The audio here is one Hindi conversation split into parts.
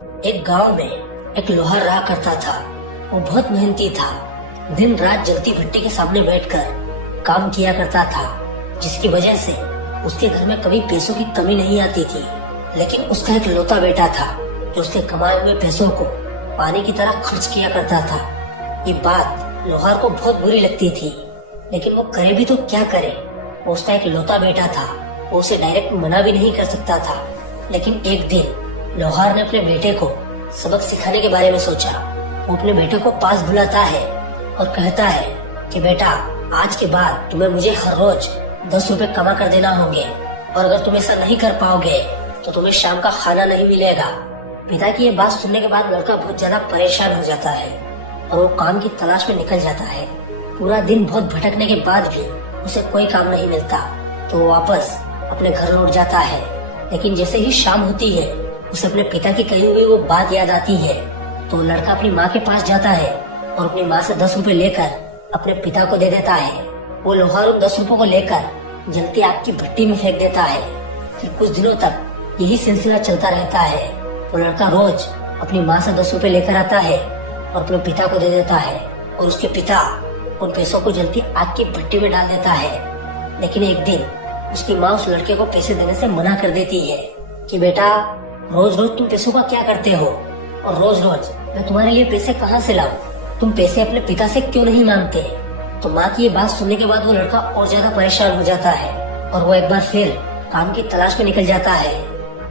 एक गांव में एक लोहार रहा करता था। वो बहुत मेहनती था। दिन रात जलती भट्टी के सामने बैठकर काम किया करता था, जिसकी वजह से उसके घर में कभी पैसों की कमी नहीं आती थी। लेकिन उसका एक लौता बेटा था जो उसके कमाए हुए पैसों को पानी की तरह खर्च किया करता था। ये बात लोहार को बहुत बुरी लगती थी, लेकिन वो करे भी तो क्या करे। वो उसका एक लौता बेटा था, वो उसे डायरेक्ट मना भी नहीं कर सकता था। लेकिन एक दिन लोहार ने अपने बेटे को सबक सिखाने के बारे में सोचा। वो अपने बेटे को पास बुलाता है और कहता है कि बेटा, आज के बाद तुम्हें मुझे हर रोज 10 रुपए कमा कर देना होंगे, और अगर तुम ऐसा नहीं कर पाओगे तो तुम्हें शाम का खाना नहीं मिलेगा। पिता की ये बात सुनने के बाद लड़का बहुत ज्यादा परेशान हो जाता है और वो काम की तलाश में निकल जाता है। पूरा दिन बहुत भटकने के बाद भी उसे कोई काम नहीं मिलता, तो वो वापस अपने घर लौट जाता है। लेकिन जैसे ही शाम होती है, उसे अपने पिता की कही हुई वो बात याद आती है। तो लड़का अपनी माँ के पास जाता है और अपनी माँ से 10 रुपए लेकर अपने पिता को दे देता है। वो लोहार उन 10 रुपए को लेकर जलती आग की भट्टी में फेंक देता है। फिर कुछ दिनों तक यही सिलसिला चलता रहता है। वो लड़का रोज अपनी माँ से 10 रुपए लेकर आता है और अपने पिता को दे देता है, और उसके पिता उन पैसों को जलती आग की भट्टी में डाल देता है। लेकिन एक दिन उसकी माँ उस लड़के को पैसे देने से मना कर देती है कि बेटा, रोज रोज तुम पैसों का क्या करते हो, और रोज रोज मैं तुम्हारे लिए पैसे कहाँ से लाऊं? तुम पैसे अपने पिता से क्यों नहीं मांगते? तो माँ की ये बात सुनने के बाद वो लड़का और ज्यादा परेशान हो जाता है और वो एक बार फिर काम की तलाश में निकल जाता है।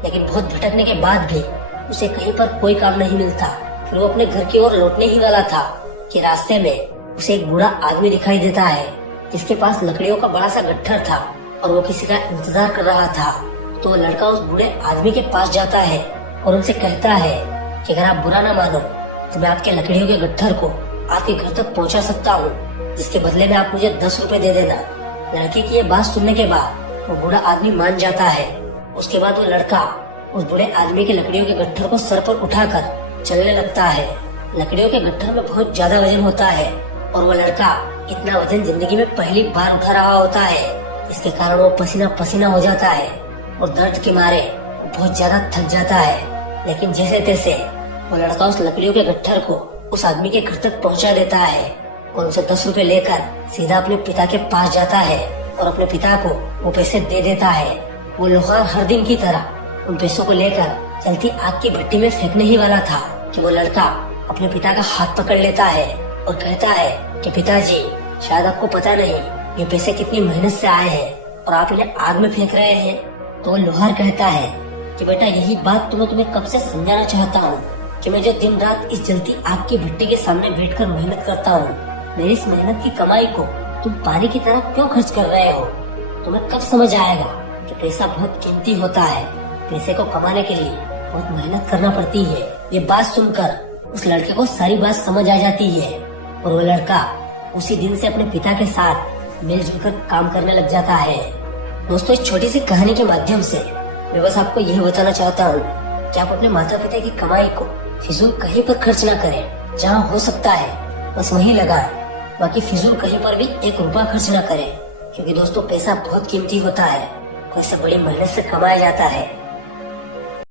लेकिन बहुत भटकने के बाद भी उसे कहीं पर कोई काम नहीं मिलता। फिर वो अपने घर की ओर लौटने ही वाला था कि रास्ते में उसे एक बूढ़ा आदमी दिखाई देता है, जिसके पास लकड़ियों का बड़ा सा गट्ठर था और वो किसी का इंतजार कर रहा था। तो वो लड़का उस बूढ़े आदमी के पास जाता है और उनसे कहता है कि अगर आप बुरा ना मानो तो मैं आपके लकड़ियों के गट्ठर को आपके घर तक पहुंचा सकता हूँ, जिसके बदले में आप मुझे 10 रुपए दे देना। लड़के की ये बात सुनने के बाद वो बूढ़ा आदमी मान जाता है। उसके बाद वो लड़का उस बूढ़े आदमी के लकड़ियों के गट्ठर को सर पर उठाकर चलने लगता है। लकड़ियों के गट्ठर में बहुत ज्यादा वजन होता है और वो लड़का इतना वजन जिंदगी में पहली बार उठा रहा होता है, इसके कारण वो पसीना पसीना हो जाता है और दर्द के मारे वो बहुत ज्यादा थक जाता है। लेकिन जैसे तैसे वो लड़का उस लकड़ियों के गट्ठर को उस आदमी के घर तक पहुंचा देता है और उनसे 10 रुपए लेकर सीधा अपने पिता के पास जाता है और अपने पिता को वो पैसे दे देता है। वो लोहार हर दिन की तरह उन पैसों को लेकर जलती आग की भट्टी में फेंकने ही वाला था कि वो लड़का अपने पिता का हाथ पकड़ लेता है और कहता है कि पिताजी, शायद आपको पता नहीं ये पैसे कितनी मेहनत से आए हैं और आप इन्हें आग में फेंक रहे हैं। तो वो लोहार कहता है कि बेटा, यही बात तो मैं तुम्हें कब से समझाना चाहता हूँ कि मैं जो दिन रात इस जलती आग की भट्टी के सामने बैठकर मेहनत करता हूँ, मेरी इस मेहनत की कमाई को तुम पानी की तरह क्यों खर्च कर रहे हो? तुम्हें कब समझ आएगा कि पैसा बहुत कीमती होता है, पैसे को कमाने के लिए बहुत मेहनत करना पड़ती है। ये बात सुनकर उस लड़के को सारी बात समझ आ जाती है और वो लड़का उसी दिन से अपने पिता के साथ मिलजुल कर काम करने लग जाता है। दोस्तों, इस छोटी सी कहानी के माध्यम से मैं बस आपको यह बताना चाहता हूँ कि आप अपने माता पिता की कमाई को फिजूल कहीं पर खर्च ना करें। जहाँ हो सकता है बस वहीं लगाएं, बाकी फिजूल कहीं पर भी 1 रुपया खर्च ना करें, क्योंकि दोस्तों पैसा बहुत कीमती होता है और इसे बड़ी मेहनत से कमाया जाता है।